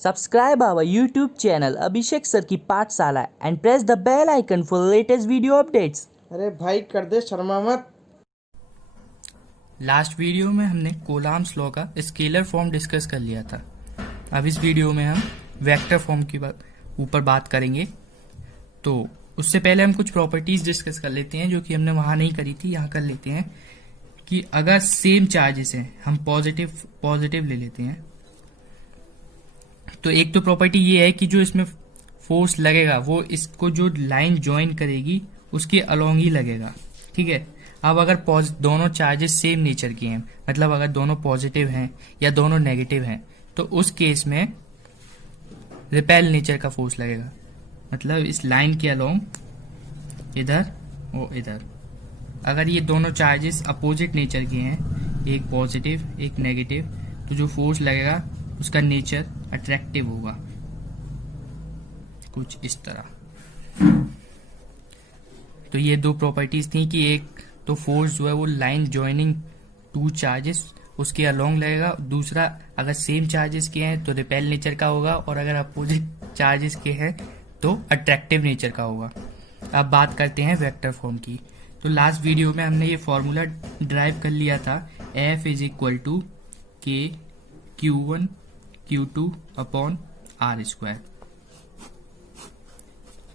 Subscribe our YouTube channel Abhishek Sir की पाठशाला and press the bell icon for latest video updates. अरे भाई कर दे, शर्मा मत। लास्ट वीडियो में हमने कोलाम्स लॉ का स्केलर फॉर्म डिस्कस कर लिया था। अब इस वीडियो में हम वेक्टर फॉर्म की ऊपर बात करेंगे। तो उससे पहले हम कुछ प्रॉपर्टीज डिस्कस कर लेते हैं जो कि हमने वहां नहीं करी थी, यहाँ कर लेते हैं। कि अगर सेम चार्जेस हैं, हम पॉजिटिव ले लेते हैं, तो एक तो प्रॉपर्टी ये है कि जो इसमें फोर्स लगेगा वो इसको जो लाइन ज्वाइन करेगी उसके अलोंग ही लगेगा। ठीक है। अब अगर दोनों चार्जेस सेम नेचर के हैं, मतलब अगर दोनों पॉजिटिव हैं या दोनों नेगेटिव हैं, तो उस केस में रिपेल नेचर का फोर्स लगेगा। मतलब इस लाइन के अलोंग इधर और इधर। अगर ये दोनों चार्जेस अपोजिट नेचर के हैं, एक पॉजिटिव एक नेगेटिव, तो जो फोर्स लगेगा उसका नेचर अट्रैक्टिव होगा, कुछ इस तरह। तो ये दो प्रॉपर्टीज थी कि एक तो फोर्स जो है वो लाइन ज्वाइनिंग टू चार्जेस उसके अलोंग लगेगा, दूसरा अगर सेम चार्जेस के हैं तो रिपेल नेचर का होगा, और अगर अपोजिट चार्जेस के हैं तो अट्रैक्टिव नेचर का होगा। अब बात करते हैं वेक्टर फॉर्म की। तो लास्ट वीडियो में हमने ये फॉर्मूला ड्राइव कर लिया था, F इज इक्वल टू के Q1 Q2 upon are square,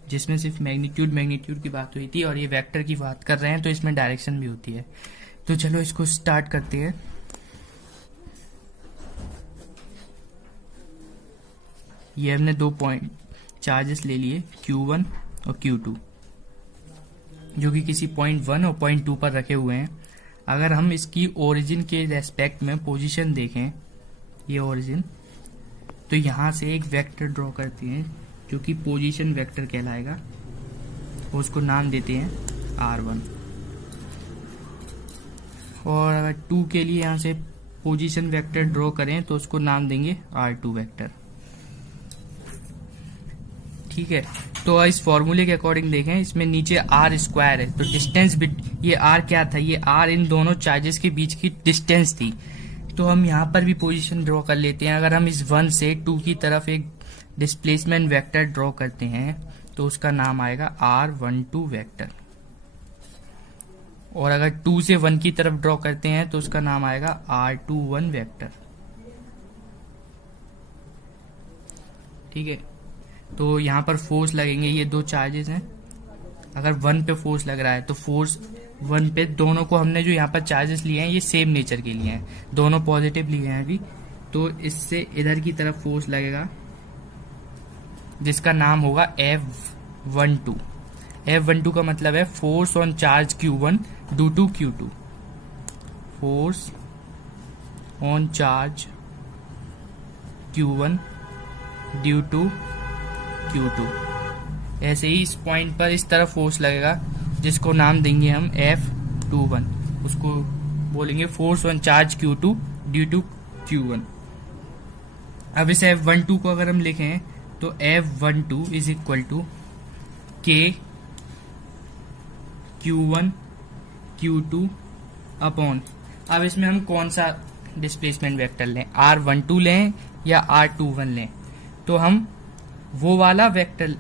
जिसमें सिर्फ मैग्नीट्यूड की बात हुई थी, और ये वेक्टर की बात कर रहे हैं तो इसमें डायरेक्शन भी होती है। तो चलो इसको स्टार्ट करते हैं। ये हमने दो पॉइंट चार्जेस ले लिए, Q1 और Q2, जो कि किसी पॉइंट 1 और पॉइंट 2 पर रखे हुए हैं। अगर हम इसकी ओरिजिन के रेस्पेक्ट में पोजीशन देखें, ये ओरिजिन, तो यहां से एक वेक्टर ड्रॉ करते हैं जो कि पोजीशन वेक्टर कहलाएगा, और उसको नाम देते हैं R1। और अगर 2 के लिए यहां से पोजीशन वेक्टर ड्रॉ करें तो उसको नाम देंगे R2 वेक्टर। ठीक है। तो इस फॉर्मूले के अकॉर्डिंग देखें, इसमें नीचे आर स्क्वायर है, तो डिस्टेंस ये आर क्या था, ये आर इन दोनों चार्जेस के बीच की डिस्टेंस थी। तो हम यहाँ पर भी पोजीशन ड्रॉ कर लेते हैं। अगर हम इस 1 से 2 की तरफ एक डिस्प्लेसमेंट वेक्टर ड्रॉ करते हैं तो उसका नाम आएगा R12 वेक्टर, और अगर 2 से 1 की तरफ ड्रॉ करते हैं तो उसका नाम आएगा R21 वेक्टर। ठीक है। तो यहाँ पर फोर्स लगेंगे, ये दो चार्जेस हैं। अगर 1 पे फोर्स लग रहा है तो फोर्स 1 पे, दोनों को हमने जो यहाँ पर चार्जेस लिए हैं ये सेम नेचर के लिए हैं, दोनों पॉजिटिव लिए हैं अभी। तो इससे इधर की तरफ फोर्स लगेगा जिसका नाम होगा F12। F12 का मतलब है force on charge Q1 due to Q2, force on charge Q1 due to Q2। ऐसे ही इस पॉइंट पर इस तरफ फोर्स लगेगा जिसको नाम देंगे हम F21, उसको बोलेंगे force on charge Q2 due to Q1। अब इस F12 को अगर हम लिखें तो F12 is equal to K Q1 Q2 upon, अब इसमें हम कौन सा डिस्प्लेसमेंट वेक्टर लें, R12 लें या R21 लें, तो हम वो वाला वेक्टर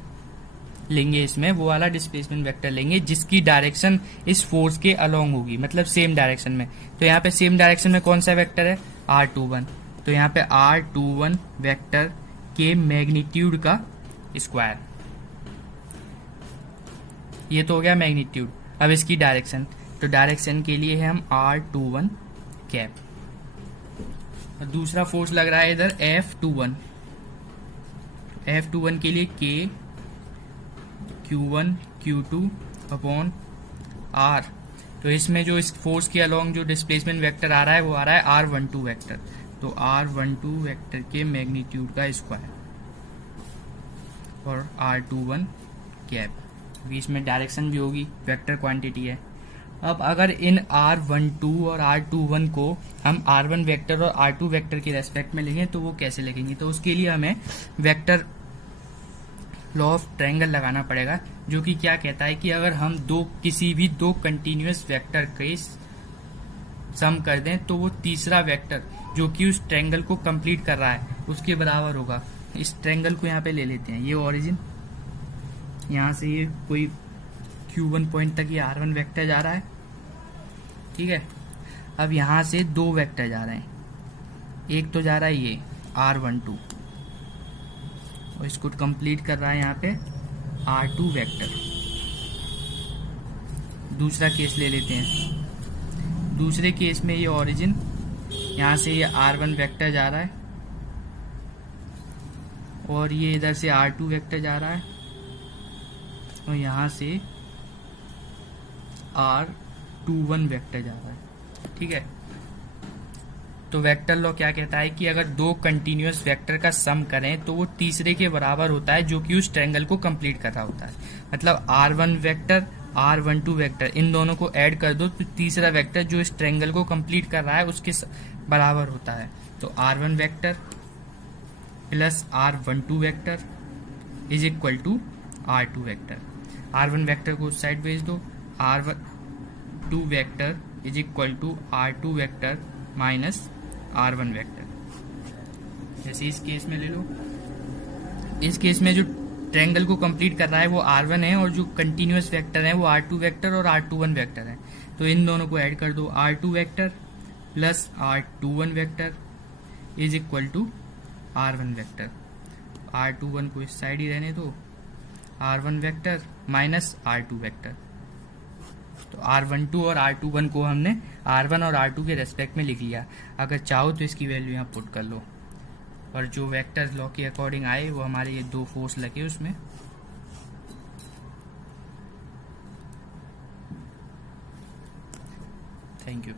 लेंगे, इसमें वो वाला डिस्प्लेसमेंट वेक्टर लेंगे जिसकी डायरेक्शन इस फोर्स के अलोंग होगी, मतलब सेम डायरेक्शन में। तो यहाँ पे सेम डायरेक्शन में कौन सा वेक्टर है, R21। तो यहाँ पे R21 वेक्टर के मैग्नीट्यूड का स्क्वायर, ये तो हो गया मैग्नीट्यूड। अब इसकी डायरेक्शन, तो डायरेक्शन के लिए है हम R21 कैप, और दूसरा फोर्स लग रहा है इधर F21। F21 के लिए K Q1 Q2 upon R। तो इसमें जो इस फोर्स के अलोंग जो डिस्प्लेसमेंट वेक्टर आ रहा है वो आ रहा है R12 वेक्टर, तो R12 वेक्टर के मैग्नीट्यूड का स्क्वायर और R21 कैप, बीच में डायरेक्शन भी होगी, वेक्टर क्वांटिटी है। अब अगर इन R12 और R21 को हम R1 वेक्टर और R2 वेक्टर के रेस्पेक्ट में लिखें तो वो कैसे लिखेंगे, तो उसके लिए हमें वेक्टर लॉ ऑफ ट्रायंगल लगाना पड़ेगा, जो कि क्या कहता है कि अगर हम किसी भी दो कंटिन्यूअस वेक्टर के सम कर दें तो वो तीसरा वेक्टर जो कि उस ट्रायंगल को कंप्लीट कर रहा है उसके बराबर होगा। इस ट्रायंगल को यहाँ पे ले लेते हैं, ये ओरिजिन, यहाँ से ये कोई Q1 पॉइंट तक ये R1 वेक्टर जा रहा है, ठीक है। अब यहाँ से दो वेक्टर जा रहे हैं, एक तो जा रहा है ये R12 और इसको कंप्लीट कर रहा है यहाँ पे R2 वेक्टर। दूसरा केस ले लेते हैं, दूसरे केस में ये ओरिजिन, यहाँ से ये R1 वेक्टर जा रहा है और ये इधर से R2 वेक्टर जा रहा है और यहाँ से R21 वेक्टर जा रहा है, ठीक है। तो वेक्टर लॉ क्या कहता है कि अगर दो कंटिन्यूअस वेक्टर का सम करें तो वो तीसरे के बराबर होता है जो कि उस ट्रायंगल को कंप्लीट कर रहा होता है। मतलब R1 वेक्टर R12 वेक्टर इन दोनों को ऐड कर दो तो तीसरा वेक्टर जो इस ट्रायंगल को कंप्लीट कर रहा है उसके बराबर होता है। तो R1 vector plus R12 vector is equal to R2 vector. R1 vector को उस साइड भेज दो, R2 vector is equal to R2 vector minus R1 vector. जैसे इस केस में ले लो, इस केस में जो ट्रायंगल को कंप्लीट कर रहा है वो R1 है और जो कंटिन्यूअस वेक्टर है वो R2 वेक्टर और R21 वेक्टर है। तो इन दोनों को ऐड कर दो, R2 vector plus R21 vector is equal to R1 vector. R21 को इस साइड ही रहने दो, R1 vector minus R2 vector. तो R12 और R21 को हमने R1 और R2 के रेस्पेक्ट में लिख लिया। अगर चाहो तो इसकी वैल्यू यहाँ पुट कर लो और जो वेक्टर लॉ के अकॉर्डिंग आए वो हमारे ये दो फोर्स लगे उसमें। Thank you.